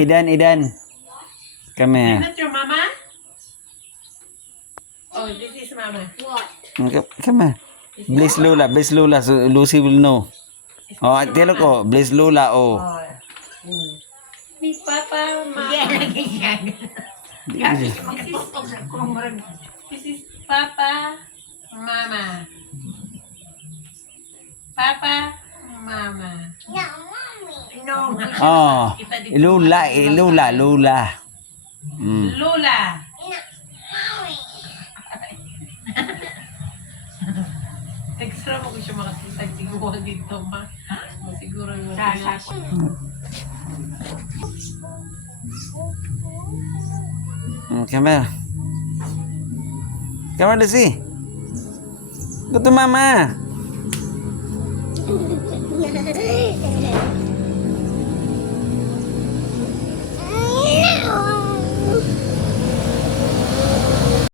Eden. Come Is here. that your mama? Oh, this is mama. Come here. Bless Lola, so Lucy will know. Oh, tell ko, bless Lola, oh. Ni Papa, Mama. This is Papa, Mama. Papa, Mama. Oh, Lola. Lola. Extra mo ko siya makakita. Siguro dito, ma. Siguro yung Come here. Come here, Lucy. Go to mama.